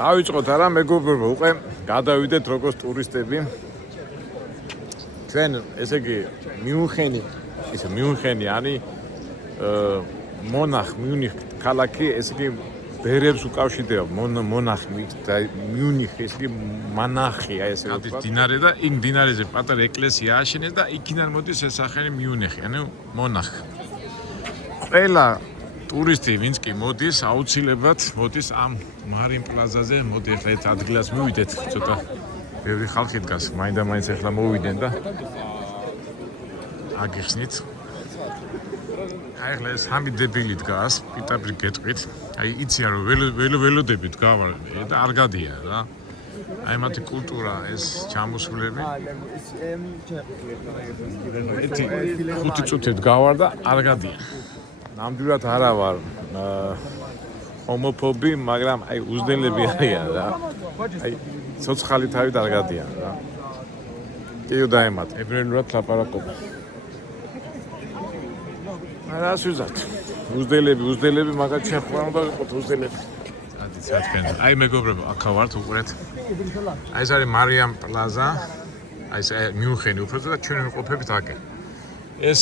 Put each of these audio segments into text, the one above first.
დავიწყოთ არა მეგობრებო, უკვე გადავიდეთ როგორც ტურისტები. ჩვენ ესე იგი მიუნხენი არის მონახ მიუნიხ ქალაქი, ესე იგი ბერებს უკავშირდება მონახი და მიუნიხი, ესე იგი მანახი, აი ესე ვთქვათ. დინარე და იქ დინარეზე პატარა ეკლესია ააშენეს და იქიდან მოდის ეს სახელი მიუნიხი, ანუ მონახი. ყველა ტურისტი ვინც კი მოდის, აუცილებლად მოდის ამ მარინ პლაზაზე, მოდი ახლა ეს ადგილას მივიდეთ, ცოტა ბევრი ხალხი დგას, მაინდა-მაინც ახლა მოვიდენ და აგიხსნით. აი ახლა ეს სამი დებილი დგას, პიტაპირ გეტყვით. აი იციან რომ ველოდები დგავარ და არ გადიან რა. აი მათი კულტურა ეს ჩამოსულები. ერთი 5 წუთი დგავარ და არ გადიან. ნამდვილად არა ვარ ჰომოფობი, მაგრამ აი უზდელები არიან რა. აი ცოცხალი თავით არ გადიან რა. კიდევ დაემატ, ებრაელურად ლაპარაკობ. რა ვიზათ? უზდელები, მაგრამ ჩვენ ხوار უნდა ვიყოთ უზდელები. საათი. აი მეგობრებო, აქ ვართ უყურეთ. აი ეს არის მარიამ პლაზა. აი ეს მიუნხენი უბრალოდ და ჩვენ ვიმყოფებით აქ. ეს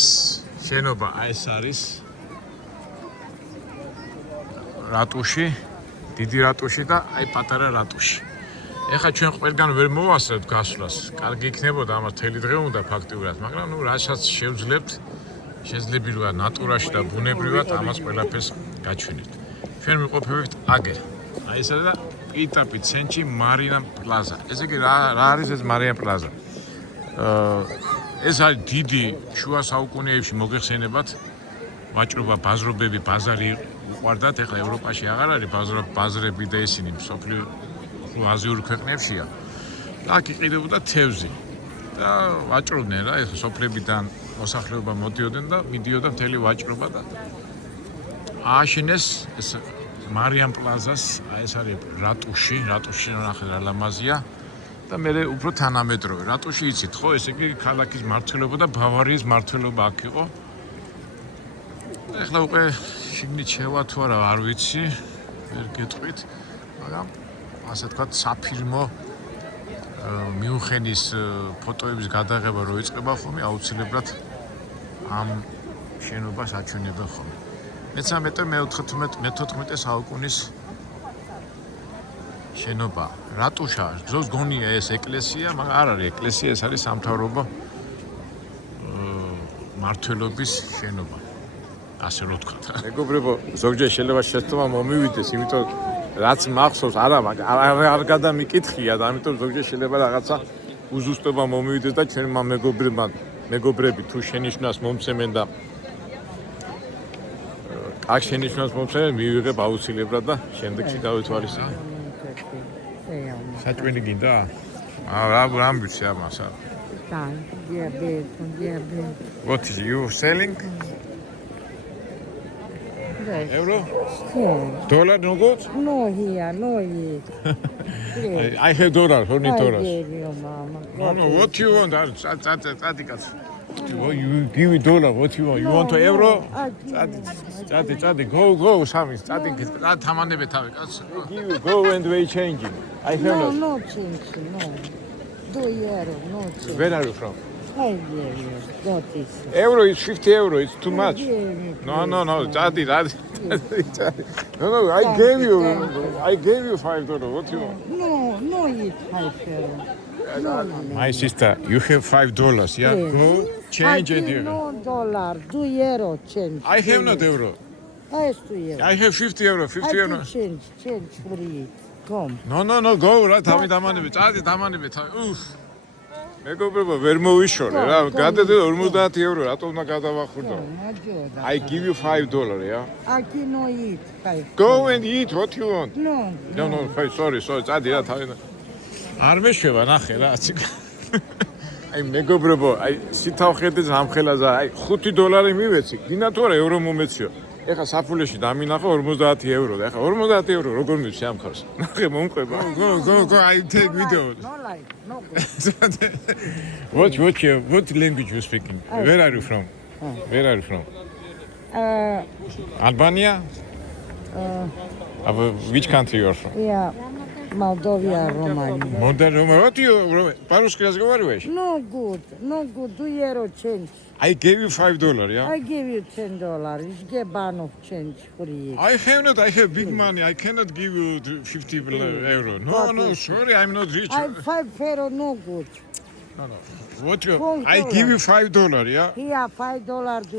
შენობა აი ეს არის რატუში, დიდი რატუში და აი პატარა რატუში. ეხლა ჩვენ ყველგან ვერ მოვასწრებთ გასვლას. კარგი იქნებოდა ამას თელი დღე უნდა ფაქტიურად, მაგრამ ნუ რასაც შევძლებთ, შეძლებილია ნატურაში და ბუნებრივად ამას ყველაფერს გაჩვენებთ. ჩვენ ვიმყოფებით აგერ. აი ესა და პიტაპი ცენტრი მარიამ პლაზა. ესე იგი რა არის ეს მარიამ პლაზა? ეს არის დიდი შუა საუკუნეებში მოგეხსენებათ ვაჭრობა, ბაზრობები, ბაზარი უყვარდათ, ეხლა ევროპაში აღარ არის ბაზრები და ისინი მსოფლიო აზიური ქვეყნებშია. და აქ იყიდებოდა თევზი და ვაჭრობდნენ რა, ეს სოფლებიდან მოსახლეობა მოდიოდნენ და მიდიოდა მთელი ვაჭრობა და ააშენეს ეს მარიამ პლაზას, აი ეს არის რატუში ნახე რა ლამაზია და მე უფრო თანამედროვე. რატუში იცით ხო, ესე იგი ქალაქის მმართველობა და ბავარიის მმართველობა აქ იყო. ეხლა უკვე შიგნით შევა თუ არა არ ვიცი, ვერ გეტყვით, მაგრამ ასე თქვათ საფირმო მიუნხენის ფოტოების გადაღება რო იწყება ხოლმე, აუცილებლად ამ შენობას აჩვენებენ ხოლმე. მე-14 საუკუნის შენობა. რატუშა, ძოს გონია ეს ეკლესია, მაგრამ არ არის ეკლესია, ეს არის სამთავრობო მმართველობის შენობა. ასე რო ვთქვათ. მეგობრებო, ზოგჯერ შეიძლება შეცდომა მომივიდეს, იმიტომ რაც მახსოვს, არ გადამიკითხია და ამიტომ ზოგჯერ შეიძლება რაღაცა უზუსტობა მომივიდეს და ჩვენმა მეგობრები თუ შენიშვნას მომცემენ და აქ შენიშვნას მომცემენ, მივიღებ აუცილებლად და შემდეგში დავითვალისწინებ. საჭმელი გინდა? რა ამბიცი ამას? What is you selling? Euro? Dollar no good? No here, no here. I have dollars, only dollars. I gave you, Mama. No, what you want? You give me dollar, what you want? You want to euro? Go, Sami. Go and we changing. I have No, not. no change, no. 2 euro, no change. Where are you from? 5 euro, that is. Euro is 50 euro, it's too much. No, Jadi. No, I gave you $5. What you want? No, it's 5 euro. No. My sister, you have $5, yeah? Yes. Go, change I it. give no dollar, 2 euro change. I have not euro. I have 2 euro. I have 50 euro, 50 I euro. do change for it. Come. No, go, რა თავი დამანები, წადი დამანები თავი. უფ. მეგობრებო, ვერ მოვიშორე რა, გადადე 50 euro, რატო უნდა გადავახურდო? I give you $5, yeah? I cannot eat 5. Go and eat what you want. No. Sorry, წადი რა თავი. არ მეშვება, ნახე რა. აი მეგობრებო, აი სითავხედის ამხელაზე, აი $5 მივეცი, დინა თუ არა ევრო მომეციო. ეხლა საფულეში დამინახო 50 euro და ეხლა 50 euro როგორ მივცი ამ ხარს? ნახე მომყვება. Go, I take video. No like, no. What language you speaking? Where are you from? Albania? Which country you are from? Yeah. Moldova, Romania. По-русски разговариваешь? No good, €2 change. I gave you $5, yeah? I give you $10. Get bank change free. I have big money. I cannot give you €50. No, sorry, I'm not rich. I €5 no good. No. I give you $5, yeah? Here $5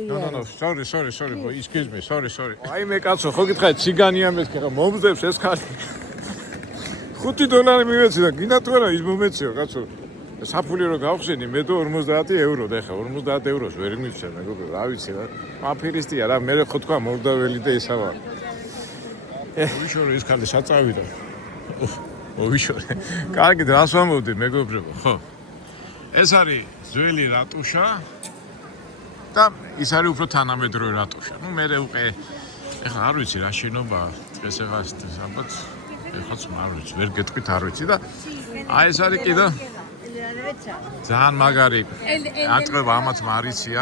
No, sorry, boy. Excuse me, sorry. აი მე კაცო, ხო გითხარი, ციგანია მეთქე, მომძებს ეს ხალხი. $5 მივეცი და გინდა თუ არა ის მომეციო, კაცო. საფული რო გავხსენი, მე დო €50 და ეხა €50 ვერ მივცე, მეგობრებო, რა ვიცი რა. აფერისტია რა, მე ხო თქვა მოლდაველი და ისავა. ვიშორო ის ხალხი საწავიდა. ვიშორო. კარგი, რას ვამბობდი, მეგობრებო, ხო? ეს არის ძველი რატუშა და ის არის უფრო თანამედროვე რატუშა. ნუ მე უკვე ეხლა არ ვიცი რა შენობაა დღეს ეხლა ალბათ ეხლაც არ ვიცი, ვერ გეტყვით არ ვიცი და აი ეს არის კიდე ძალიან მაგარი ატყობა ამათ მარიცია.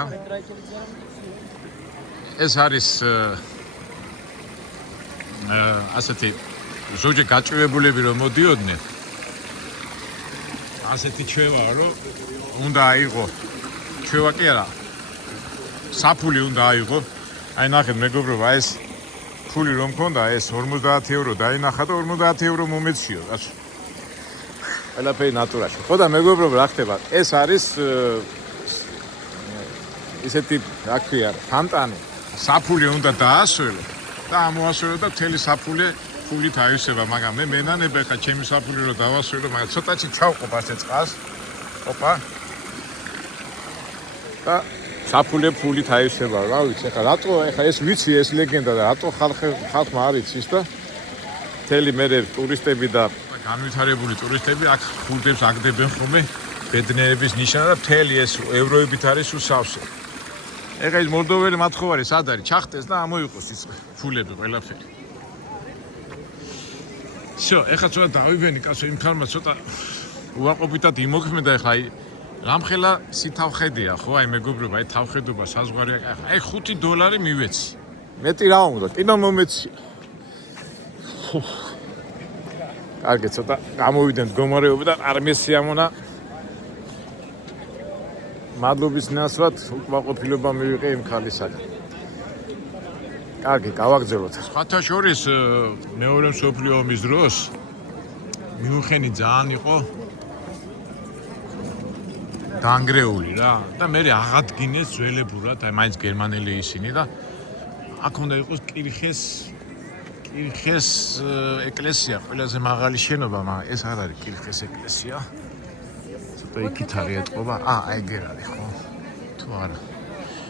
ეს არის ასეთი ზოგჯერ გაჭირებულები რომ მოდიოდნენ. ასეთი ჩვევაა რომ უნდა აიღო ჩვევა კი არა საფული უნდა აიღო. აი ნახეთ მეგობრებო, ეს ფული რომ მქონდა ეს €50 დაინახა და €50 მომეციო, კაცო. ყველაფერი ნატურაში. ხო და მეგობრებო, რა ხდება? ეს არის ისეთი რა ქვია, ფანტანი. საფული უნდა დაასველო და ამოასველო და მთელი საფული ფულით აივსება, მაგრამ მე მენანება ხა ჩემი საფული რო დავასველო, მაგრამ ცოტაცი ჩავყოფ ასე წყალს. ოპა. და საფულე ფულით აივსება, რა ვიცი, ხა რატო ხა ეს ვიცი ეს ლეგენდა და რატო ხალხმა არ იცის და მთელი მე ტურისტები და განვითარებული ტურისტები აქ ფულებს აგდებენ ხოლმე ბედნიერების ნიშანა და მთელი ეს ევროებით არის უსავსე. ეხა ის მოლდოველი მათხოვარი სად არის? ჩახტეს და ამოიყოს ის ფულები ყველაფერი. Всё, ეხლა ცოტა დავიბენი, კაცო, იმ ხალხმა ცოტა უარყოფითად იმოქმედა ეხლა აი რამხელა სითავხედია, ხო, აი მეგობრებო, აი თავხედობა საზღვარია, აი $5 მივეცი. მეტი რა უნდა, კიდე მომეცი. კარგი, ცოტა გამოვიდენ მდგომარეობა და არ მესიამონა. მადლობის ნაცვლად უკმაყოფილება მივიღე იმ ხალისაგან. კარგი, გავაგრძელოთ. სხვათა შორის მეორე მსოფლიო ომის დროს მიუნხენი ძალიან იყო დაანგრეული რა და მე აღადგინეს ძველებურად, აი მაინც გერმანელი ისინი და აქ უნდა იყოს კირხეს ეკლესია, ყველაზე მაღალი შენობა, მაგრამ ეს არ არის კირხეს ეკლესია. ცოტა იქით არის ეტყობა. აი ეგერ არის ხო? თუ არა.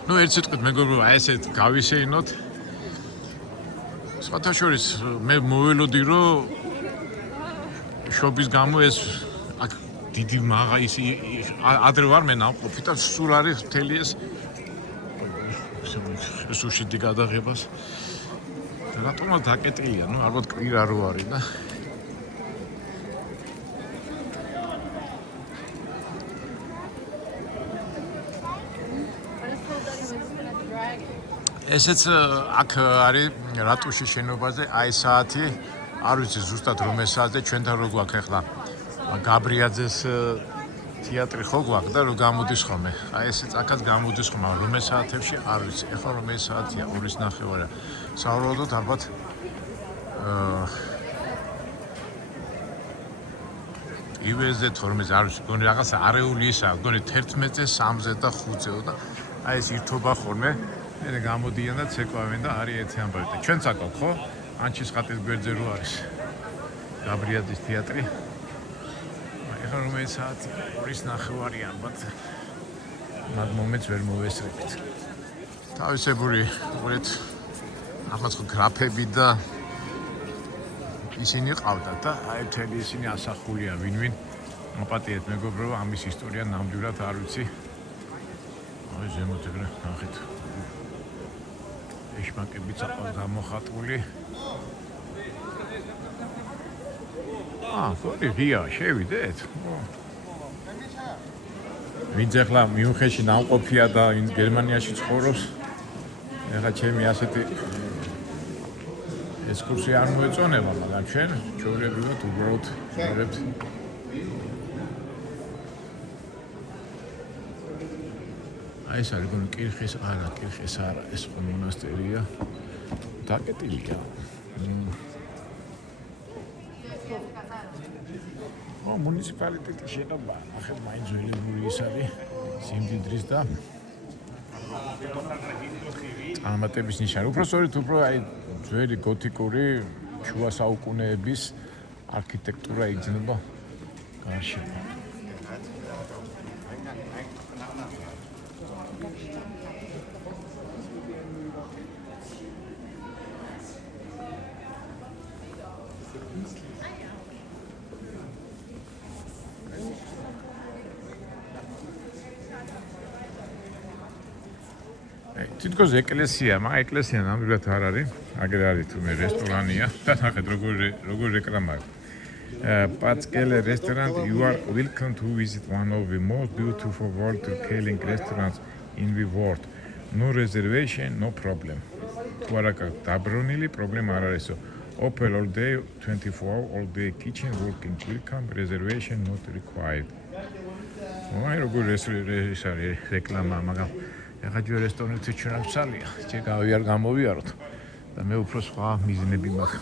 ნუ ერთ სიტყვით მეგობრებო, აი ესეთ გავისეინოთ. სხვათა შორის მე მოველოდი რომ შობის გამო ეს აქ დიდი მაღალი ადრე ვარ მე ნამყოფი და სულ არის მთელი ეს უშიდი გადაღებას რატომაც დაკეტილია, ნუ ალბათ კვირა რო არის და ესეც აქ არის რატუშის შენობაზე, აი საათი, არ ვიცი ზუსტად რომ ეს საათზე ჩვენთან რო გვაქვს ახლა გაბრიაძეს თეატრი ხო გვაქვს და რო გამოდის ხოლმე. აი ესეც აქაც გამოდის ხოლმე, რომ ეს საათებში არ ვიცი. ეხლა რომ ეს საათია 2:30-ია. საუბრობთ ალბათ ივერზე 12-ზე არ ვიცი, გონი რაღაცა არეული ისაა, გონი 11-ზე, 3-ზე და 5-ზეო და აი ეს ირთობა ხოლმე. მე გამოდიან და ცეკვავენ და არის ერთი ამბავი და ჩვენც აქ ხო? ანჩის ხატის გვერდზე რო არის გაბრიაძის თეატრი. ეხლა რომ ეს საათი 2:30 ალბათ მათ მომენტს ვერ მოვესწრებით. თავისებური უყურეთ ახლა ხო გრაფები და ისინი ყავდათ და აი მთელი ისინი ასახულია ვინ მოპატიეთ მეგობრებო, ამის ისტორია ნამდვილად არ ვიცი. აი ზემოთ ეგრე ნახეთ. ეშმაკებიც აყავს გამოხატული. ხოდი ღია, შევიდეთ. ვინც ახლა მიუნხენში ნამყოფია და გერმანიაში ცხოვრობს. ეხლა ჩემი ასეთი ექსკურსია არ მოეწონება, მაგრამ ჩვენ ჩვეულებრივად უბრალოდ ვიღებთ აი ეს არის კირხის არა, კირხის არა, ეს მონასტერია. დაკეტილია. მუნიციპალიტეტის შენობა, ახლა მაინც ძველებული ის არის, სიმდიდრის და წარმატების ნიშანი. უფრო სწორედ უფრო აი ძველი გოთიკური შუა საუკუნეების არქიტექტურა იგრძნობა გარშემო. თითქოს ეკლესია, მაგრამ ეკლესია ნამდვილად არ არის. აგერ არის თუმე რესტორანია და ნახეთ როგორ რეკლამა აქვს. Patskele restaurant, you are welcome to visit one of the most beautiful water-killing restaurants in the world. No reservation, no problem. თუ არა გაქვთ დაბრუნილი, პრობლემა არ არისო. Open all day, 24 hour, all day kitchen, working, welcome, reservation not required. აი როგორ ეს არის რეკლამა, მაგრამ ეხლა ჯერ რესტორანში ჩვენ არ ვცალია, ჯერ გავიარ გამოვიაროთ და მე უფრო სხვა მიზნები მაქვს.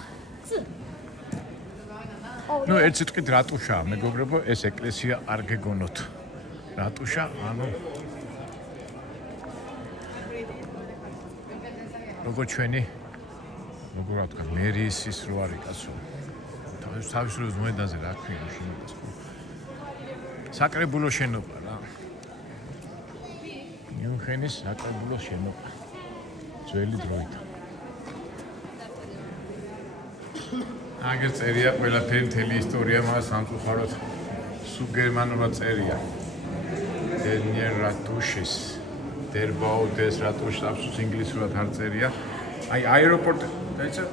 ნუ ერთ სიტყვით რატუშაა, მეგობრებო, ეს ეკლესია არ გეგონოთ. რატუშა, ანუ როგორ ჩვენი როგორ რა თქვა, მერიის ის რო არის კაცო. თავისუფლების მოედანზე რა ქვია შენობას. საკრებულო შენობა რა. მიუნხენის საკრებულო შენობა. ძველი დროით. აგერ წერია ყველაფერი მთელი ისტორია მას სამწუხაროდ სულ გერმანულად წერია. დენიერ რატუშის Der Bau des Ratusch absolut ინგლისურად არ წერია. აი აეროპორტი დაიცა.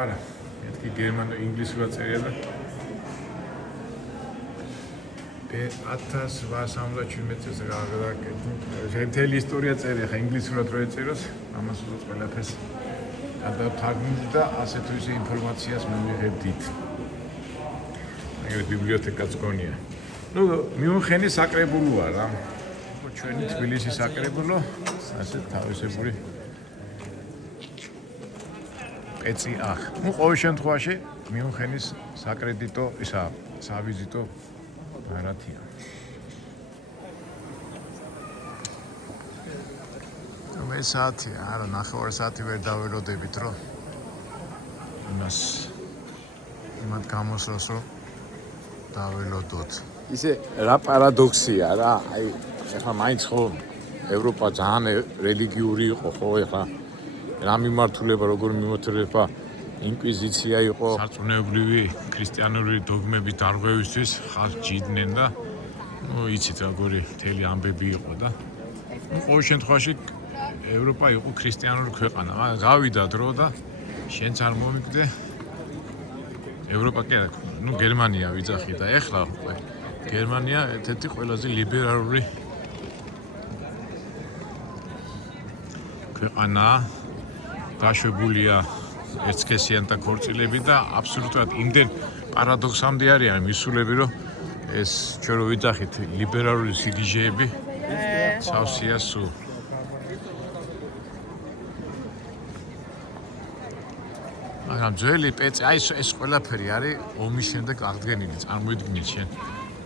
არა, მეთქი გერმანულ ინგლისურად წერია და 1817 წელს მთელი ისტორია წერია, ხა ინგლისურად რო ეწეროს, ამას უბრალოდ ყველაფერს გადავთარგმნით და ასე თუ ისე ინფორმაციას მივიღებდით. აგერ ბიბლიოთეკაც გონია. ნუ მიუნხენის საკრებულოა რა. ჩვენი თბილისის საკრებულო, ასე თავისებური პეცი ახ. ნუ ყოველ შემთხვევაში მიუნხენის საკრედიტო ისა სავიზიტო ბარათია. მე საათი, არა, 9 საათი ვერ დაველოდებით, რომ იმას იმად გამოსვლას რომ დაველოდოთ. ისე რა პარადოქსია რა, აი ეხლა მაინც ხო ევროპა ძალიან რელიგიური იყო, ხო ეხლა რა მიმართულება, როგორ მიმართულება ინკვიზიცია იყო, სარწმუნოებრივი ქრისტიანული დოგმების დარღვევისთვის ხალხს ჯიდნენ და ნუ იცით როგორი მთელი ამბები იყო და ნუ ყოველ შემთხვევაში ევროპა იყო ქრისტიანული ქვეყანა, მაგრამ გავიდა დრო და შენც არ მომიგდე ევროპა კი არა, ნუ გერმანია ვიძახი და ეხლა გერმანია ერთ-ერთი ყველაზე ლიბერალური ქვეყანა, დაშვებულია ერთსქესიანთა ქორწილები და აბსოლუტურად იმდენ პარადოქსამდე არის მისულები, რომ ეს ჩვენ რო ვიძახით ლიბერალური სიგიჟეები სავსეა სულ. მაგრამ ძველი პეცი, აი ეს ყველაფერი არის ომის შემდეგ აღდგენილი, წარმოიდგინეთ შენ.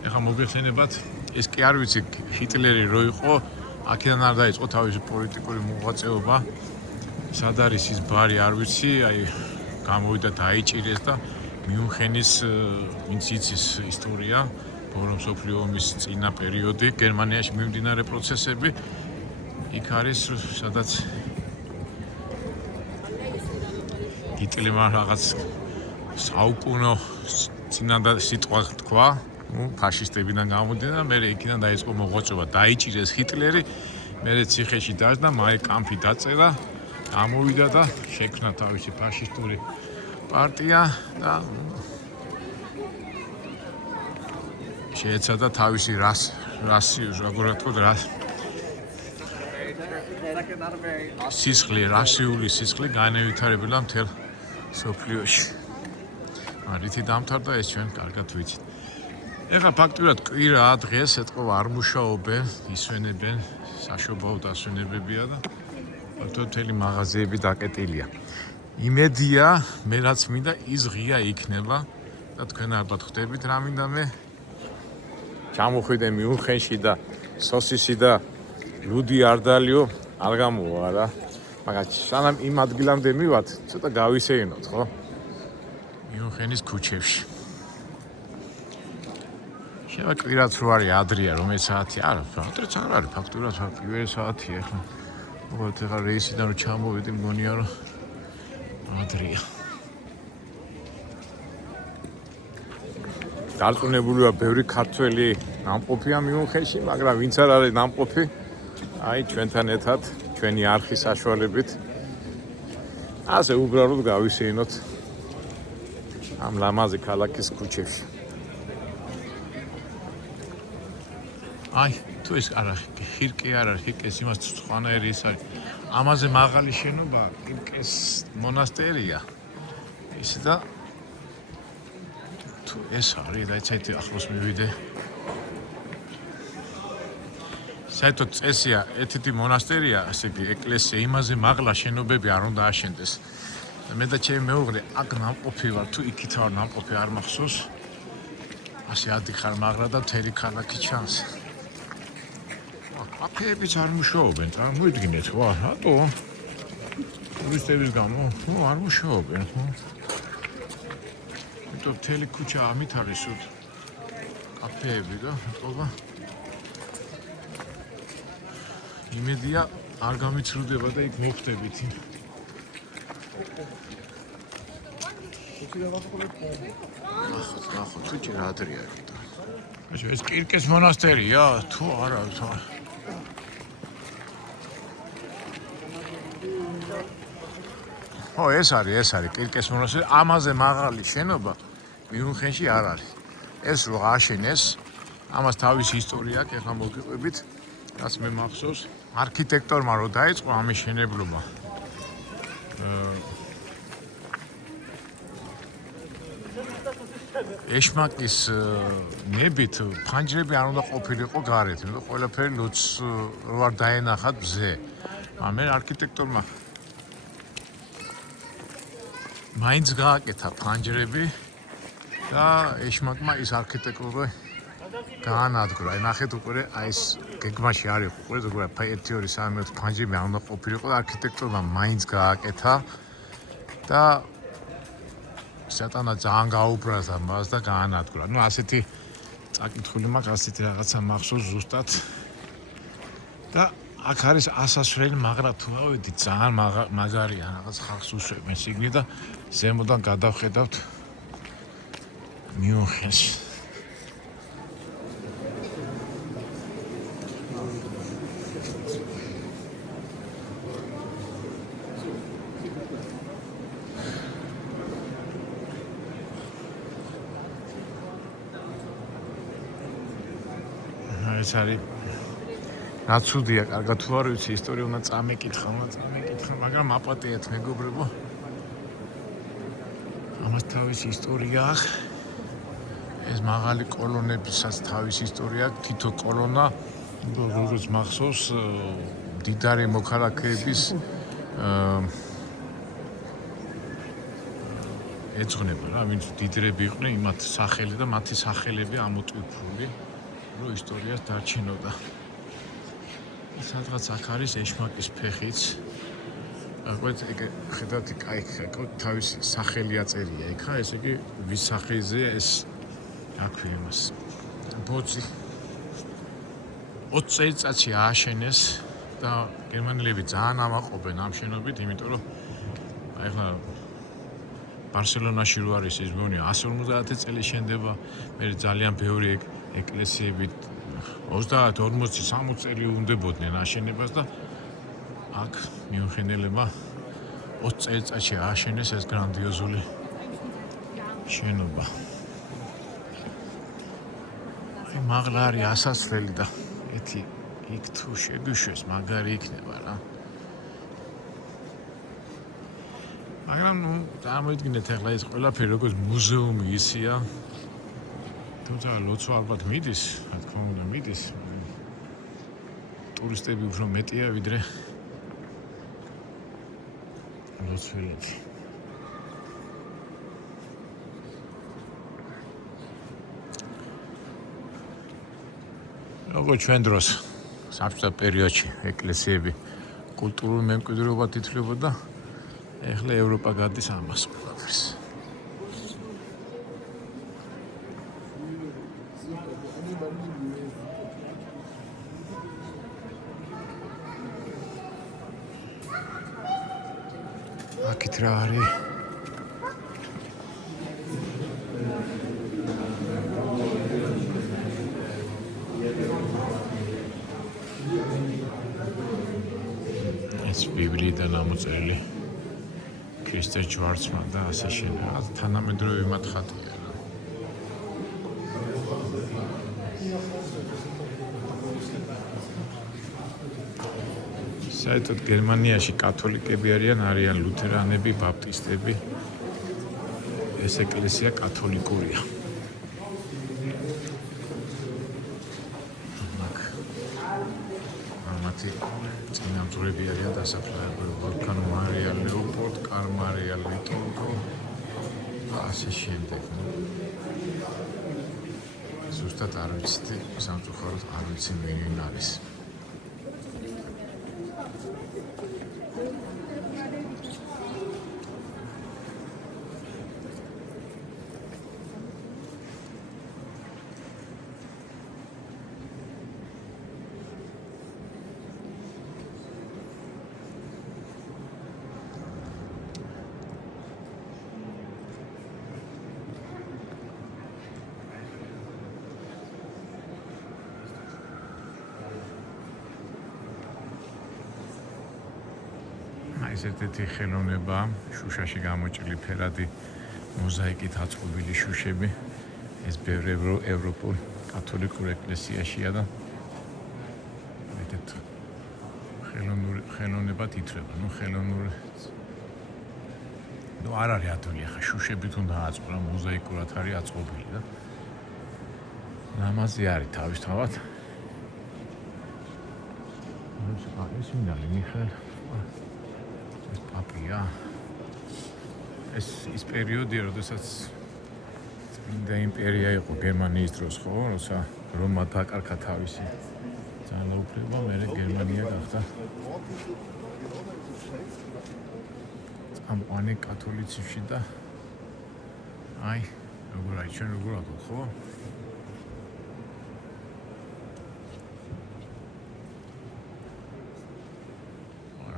ეხლა მოგეხსენებათ, ეს კი არ ვიცი ჰიტლერი რო იყო, აქედან არ დაიწყო თავისი პოლიტიკური მოღვაწეობა. სად არის ის ბარი არ ვიცი, აი გამოვიდა დაიჭირეს და მიუნხენის ვინც იცის ისტორია, ბოლო მსოფლიო ომის წინა პერიოდი, გერმანიაში მიმდინარე პროცესები, იქ არის სადაც ჰიტლერმა რაღაც საუკუნო წინადა სიტყვა თქვა, ნუ ფაშისტებიდან გამოდიოდა და მე იქიდან დაიწყო მოღვაწეობა, დაიჭირეს ჰიტლერი, მე ციხეში დაждდა, მაი კამფი დაწერა, გამოვიდა და შექმნა თავისი ფაშისტური პარტია და შეეცადა თავისი რასი, როგორ ვთქვათ, სისხლი, რასიული სისხლი განევითარებილა მთელ სოფლიოში. რითი დამთავრდა ეს ჩვენ კარგად ვიცით. ეხლა ფაქტურად კვირაა დღეს ეთყო არ მუშაობენ, ისვენებენ, საშობაო დასვენებებია და ფაქტობრივად მთელი მაღაზიები დაკეტილია. იმედია, მე რაც მინდა ის ღია იქნება და თქვენ ალბათ ხვდებით რამინდამე ჩამოხვიდე მიუნხენში და სოსისი და ლუდი არ დალიო არ გამოვა რა. მაგრამ სანამ იმ ადგილამდე მივად, ცოტა გავისეინოთ, ხო? მიუნხენის ქუჩებში. შევა კვირაც რო არის ადრია, რომელი საათი? არა, ადრეც არ არის, ფაქტურად პირველი საათია ახლა. უბრალოდ ახლა რეისიდან რო ჩამოვედი, მგონია რომ ადრია. დარწმუნებულია ბევრი ქართველი ნამყოფია მიუნხენში, მაგრამ ვინც არ არის ნამყოფი, აი ჩვენთან ერთად, ჩვენი არხის საშუალებით ასე უბრალოდ გავისეინოთ ამ ლამაზი ქალაქის ქუჩებში. აი, თუ ეს არა ხირკი არ არის, ხირკეს იმას ცხანაერი ის არის. ამაზე მაღალი შენობა ხირკეს მონასტერია. ისე და თუ ეს არის და ეცეთი ახლოს მივიდე. საერთოდ წესია, ეთეთი მონასტერია, ასე იგი ეკლესია, იმაზე მაღლა შენობები არ უნდა აშენდეს. მე და ჩემი მეუღლე აქ ნამყოფი ვარ, თუ იქით ვარ ნამყოფი არ მახსოვს. ასე ადიხარ მაღლა და მთელი ქალაქი ჩანს. კაფეებიც არ მუშაობენ, წარმოიდგინეთ, ვა, რატო? ტურისტების გამო, არ მუშაობენ, ხო? იმიტომ მთელი ქუჩა ამით არის სულ კაფეები და ეტყობა. იმედია არ გამიცრუდება და იქ მოხვდებით. ნახოთ, თუ ჯერ ადრია კიდე. ეს კირკეს მონასტერია, თუ არა, თუ ეს არის კირკეს მონასტერი, ამაზე მაღალი შენობა მიუნხენში არ არის. ეს რო აშენეს, ამას თავისი ისტორია აქვს, ეხლა მოგიყვებით, რაც მე მახსოვს, არქიტექტორმა რო დაიწყო ამის შენებლობა. ეშმაკის ნებით ფანჯრები არ უნდა ყოფილიყო გარეთ, იმიტომ ყველაფერი ლოცს რო არ დაენახათ მზე. მე არქიტექტორმა მაინც გააკეთა ფანჯრები და ეშმაკმა ის არქიტექტურა გაანადგურა. აი ნახეთ უკვე აი ეს გეგმაში არის უკვე ზოგადად 1-2-3 ფანჯრები არ უნდა ყოფილიყო და არქიტექტორმა მაინც გააკეთა და სატანა ძალიან გაუბრაზა მას და გაანადგურა. ნუ ასეთი წაკითხული მაქვს, ასეთი რაღაცა მახსოვს ზუსტად. და აქ არის ასასვლელი, მაგრამ თუ ავედი ძალიან მაგარია, რაღაც ხალხს უსვამენ სიგნი და ზემოდან გადავხედავთ მიუნხენს. ეს არის რაც უდია, კარგად თუ არ ვიცი, ისტორია უნდა წამეკითხა, მაგრამ აპატიეთ მეგობრებო. ამას თავისი ისტორია აქვს. ეს მაღალი კოლონებისაც თავისი ისტორია აქვს, თითო კოლონა, როგორც მახსოვს, მდიდარი მოქალაქეების ეძღვნება რა, ვინც დიდრები იყვნენ, იმათ სახელი და მათი სახელები ამოტვიფრული, რომ ისტორიას დარჩენოდა. სადღაც აქ არის ეშმაკის ფეხიც. აკვეთ ეგ ხედავთ კაი თავისი სახელი აწერია იქ ხა, ესე იგი ვის სახელზეა ეს აქვე იმას. ბოძი 20 წელიწადში ააშენეს და გერმანელები ძალიან ამაყობენ ამ შენობით, იმიტომ რომ აი ხა ბარსელონაში რო არის ის მგონია 150 წელი შენდება, მე ძალიან ბევრი ეკლესიები 30-40-60 წელი უნდებოდნენ აშენებას და აქ მიუნხენელებმა 20 წელიწადში ააშენეს ეს გრანდიოზული შენობა. მაღლა არის ასასვლელი და ეთი იქ თუ შეგიშვეს მაგარი იქნება რა. მაგრამ ნუ წარმოიდგინეთ ახლა ეს ყველაფერი როგორც მუზეუმი ისია. თუმცა ლოცვა ალბათ მიდის, რა თქმა უნდა მიდის. ტურისტები უფრო მეტია ვიდრე ლოცველები. როგორც ჩვენ დროს საბჭოთა პერიოდში ეკლესიები კულტურულ მემკვიდრეობად ითვლებოდა, ეხლა ევროპა გადის ამას ყველაფერს. აქეთ რა არის? ეს ბიბლიიდან ამოწერილი ქრისტე ჯვარცმა და ასე შემდეგ. თანამედროვე მათხატია რა. საერთოდ გერმანიაში კათოლიკები არიან ლუთერანები, ბაპტისტები. ეს ეკლესია კათოლიკურია. მათი წინამძღვრები არიან დასაფლავებული ვოლფგანგ მარია ლეოპოლდ, კარლ მარია ლიტონკო და ასე შემდეგ. ზუსტად არ ვიცი, სამწუხაროდ არ ვიცი ვინ არის. ეს ერთ-ერთი ხელოვნება შუშაში გამოჭრილი ფერადი მოზაიკით აწყობილი შუშები. ეს ბევრი ევროპულ კათოლიკურ ეკლესიაშია და ერთ ხელოვნებად ითვლება. ხელოვნური არ არის ათული ახლა შუშებით უნდა აწყო რა მოზაიკურად არის აწყობილი და ამაზე არის თავისთავად. ეს მინალი მიხაელ პაპია. ეს პერიოდია, როდესაც წმინდა იმპერია იყო გერმანიის დროს, ხო? როცა რომმა დაკარგა თავისი ძალაუფლება, მერე გერმანია გახდა წამყვანი კათოლიციზმში და აი, როგორ არის ჩვენ როგორ აღვ, ხო?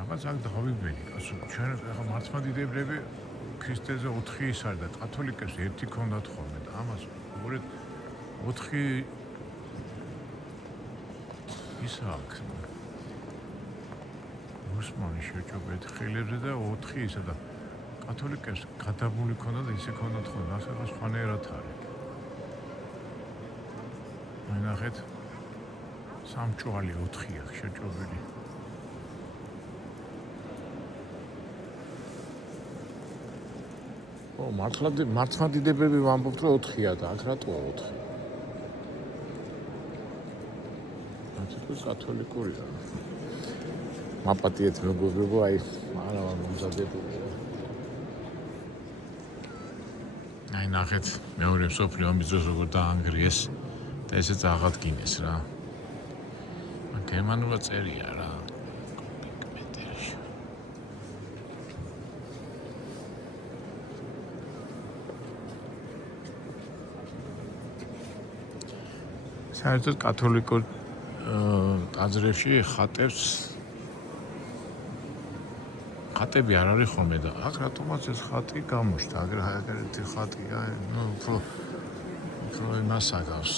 აქ დავიბენი, კაცო, ჩვენ ახლა მართლმადიდებლები ქრისტეზე 4 ის არის და კათოლიკებს 1 ქონდათ ხოლმე და ამას უბრალოდ 4 ის აქვს. მუსლიმანი შეჭობეთ ხელებზე და 4 ისა და კათოლიკებს გადაბული ქონდა და ისე ქონდათ ხოლმე, ახლა სხვანაირად არის. აი ნახეთ, სამჭვალი 4 აქვს შეჭობილი. მართლმადიდებლები ვამბობთ რომ 4-ია და აქ რატოა 4? თითქოს კათოლიკურია. მაპატიეთ მეგობრებო, აი არა ვარ მომზადებული. აი ნახეთ, მეორე მსოფლიო ომის დროს როგორ დაანგრიეს და ესეც აღადგინეს რა. გერმანულად წერია რა. საერთოდ კათოლიკურ ტაძრებში ხატები არ არის ხოლმე და აქ რატომაც ეს ხატი გამოჩნდა, აგრეთი ხატია, უფრო იმას აგავს.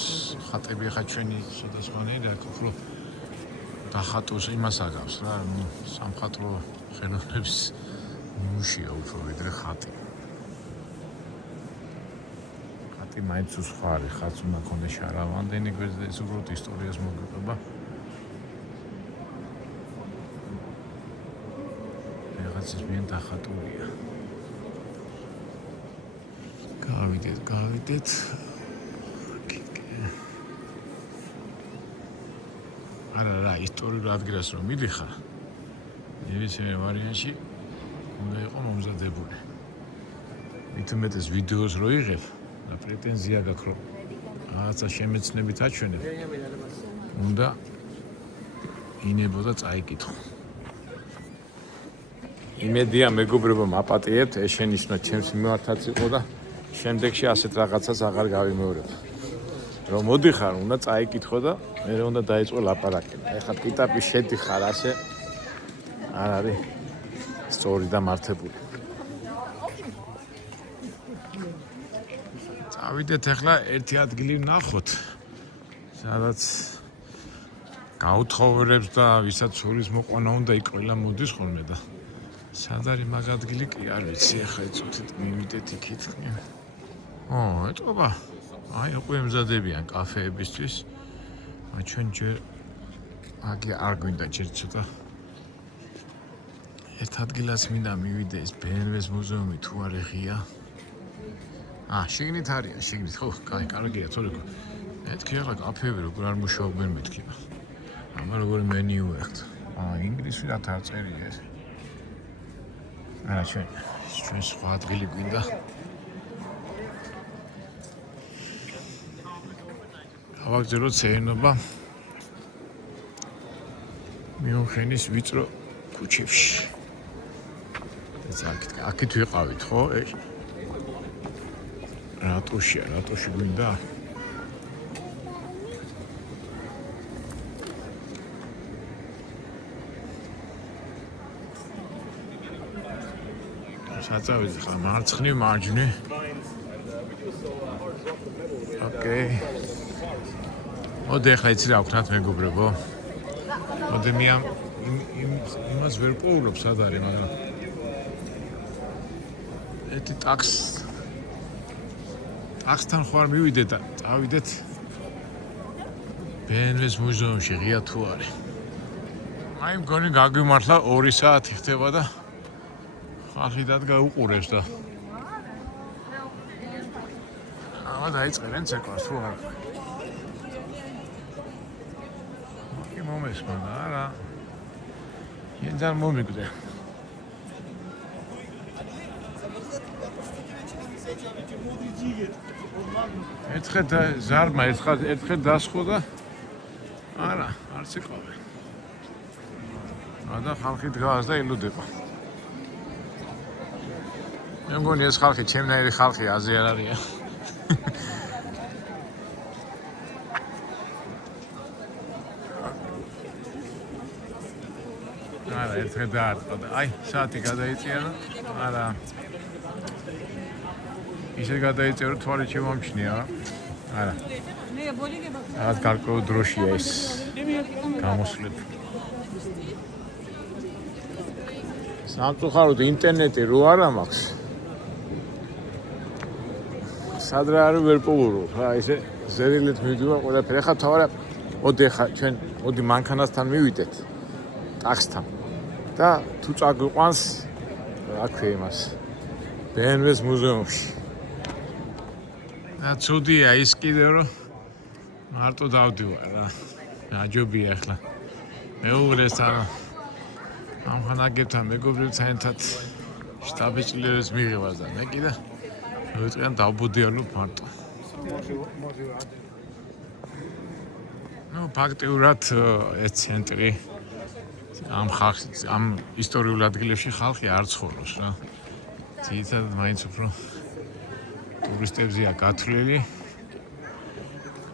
ხატები ხა ჩვენი შესაძლებელი აქ უფრო დახატოს იმას აგავს რა, სამხატვრო ხელოვნების ნიმუშია უფრო ვიდრე ხატი. მაინც სხვა არის, ხაც უნდა ქონდეს შარავანდენი გვერდზე, ეს უბრალოდ ისტორიას მოგიყვება. რაღაცის მიან დახატულია. გავიდეთ. არა, ისტორიულ ადგილას რომ მიდიხარ, ნებისმიერ ვარიანტში უნდა იყო მომზადებული. მით უმეტეს ვიდეოს რო იღებ და პრეტენზია გაქვს რომ რაღაცა შემეცნებით აჩვენებ, უნდა ინებო და წაიკითხო. იმედია მეგობრებო მაპატიეთ, ეს შენიშნო ჩემს მიმართაც იყო და შემდეგში ასეთ რაღაცას აღარ გავიმეორებ. რომ მოდიხარ, უნდა წაიკითხო და მე უნდა დაიწყო ლაპარაკება. ეხლა პიტაპი შედიხარ ასე არ არის სწორი და მართებული. წავიდეთ ახლა ერთი ადგილი ვნახოთ, სადაც გაუთხოვერებს და ვისაც სულის მოყვანა უნდა იქ ყველა მოდის ხოლმე და სად არის მაგ ადგილი კი არ ვიცი, ახლა ეწუთით მივიდეთ იქით. ეტყობა. აი, უკვე ემზადებიან კაფეებისთვის. ჩვენ ჯერ აგი არ გვინდა ჯერ ცოტა. ერთ ადგილას მინდა მივიდე, ეს BMW-ს მუზეუმი თუ არ ღია. შიგნით არიან, შიგნით. ხო, კარგია, თორე მეთქი ახლა კაფეები როგორ არ მუშაობენ მეთქი. ამან როგორი მენიუ ახთ. ინგლისურად არ წერია ეს. ჩვენ სხვა ადგილი გვინდა. ავაგზავნოთ შეენობა მიუნხენის ვიწრო ქუჩებში. აქეთ ვიყავით, ხო? რატოში გვინდა? საწავედი ხა მარცხნივ მარჯვნივ. ოკეი. მოდი ახლა იცი რა ვქნათ მეგობრებო. მოდი მე იმას ვერ პოულობ სად არის, მაგრამ ეთი ტაქსთან ხوار მივიდეთ და წავიდეთ BMW-ს მუზეუმში ღია თუ არის. აი მგონი გაგვიმართლა 2 საათი ხდება და ხალხი დადგაუყურებს და ამა დაიწყებენ ცეკვას თუ არა. მომესმა და არა ենძან მომიგდე. ერთხელ ზარმა ერთხელ დასხო და არა არც იყავე. და ხალხი დგას და ელოდება. მე მგონი ეს ხალხი ჩემნაირი ხალხი აზე არ არიან. არა, ერთხელ დაარტყა და აი, საათი გადაიწია და არა. ისე გადაიწია, რომ თვალი შემომჩნია. არა. რაღაც გარკვეულ დროშია ეს გამოსვლები. სამწუხაროდ ინტერნეტი რო არა მაქვს. სად რა არის ვერ პოულობ. ესე ზერილით მივიდება ყველაფერი. ახლა თავარა ჩვენ მანქანასთან მივიდეთ. ტაქსთან. და თუ წაგვიყვანს რა ქვია იმას BMW-ს მუზეუმში. და ცუდია ის კიდე რომ მარტო დავდივარ რა. აჯობია ახლა. მეუღლესთან ამხანაგებთან მეგობრებთან ერთად შტაბეჭილერებს მიღებას და მე კიდე მოვიწყენ დავბოდიალო მარტო. ფაქტიურად ეს ცენტრი ამ ისტორიულ ადგილებში ხალხი არ ცხოვრობს რა. ძირითადად მაინც უფრო ტურისტებზეა გათვლილი.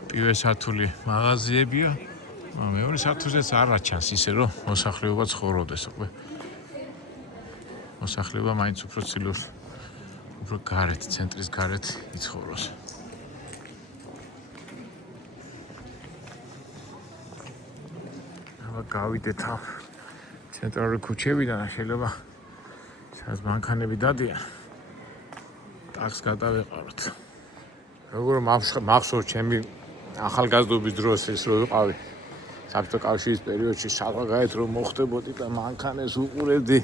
პირველ სართული მაღაზიებია. მეორე სართულზეც არ აჩანს ისე რომ მოსახლეობა ცხოვრობდეს უკვე. მოსახლეობა მაინც უფრო ცდილობს უფრო გარეთ, ცენტრის გარეთ იცხოვროს. აბა გავიდეთ ამ ცენტრალური ქუჩებიდან, შეიძლება სადაც მანქანები დადიან. ტაქსს გადავეყაროთ. როგორ მახსოვს ჩემი ახალგაზრდობის დროს ეს რო ვიყავი საბჭოთა კავშირის პერიოდში, შალვა გაეთ რომ მოხდებოდი და მანქანებს უყურებდი.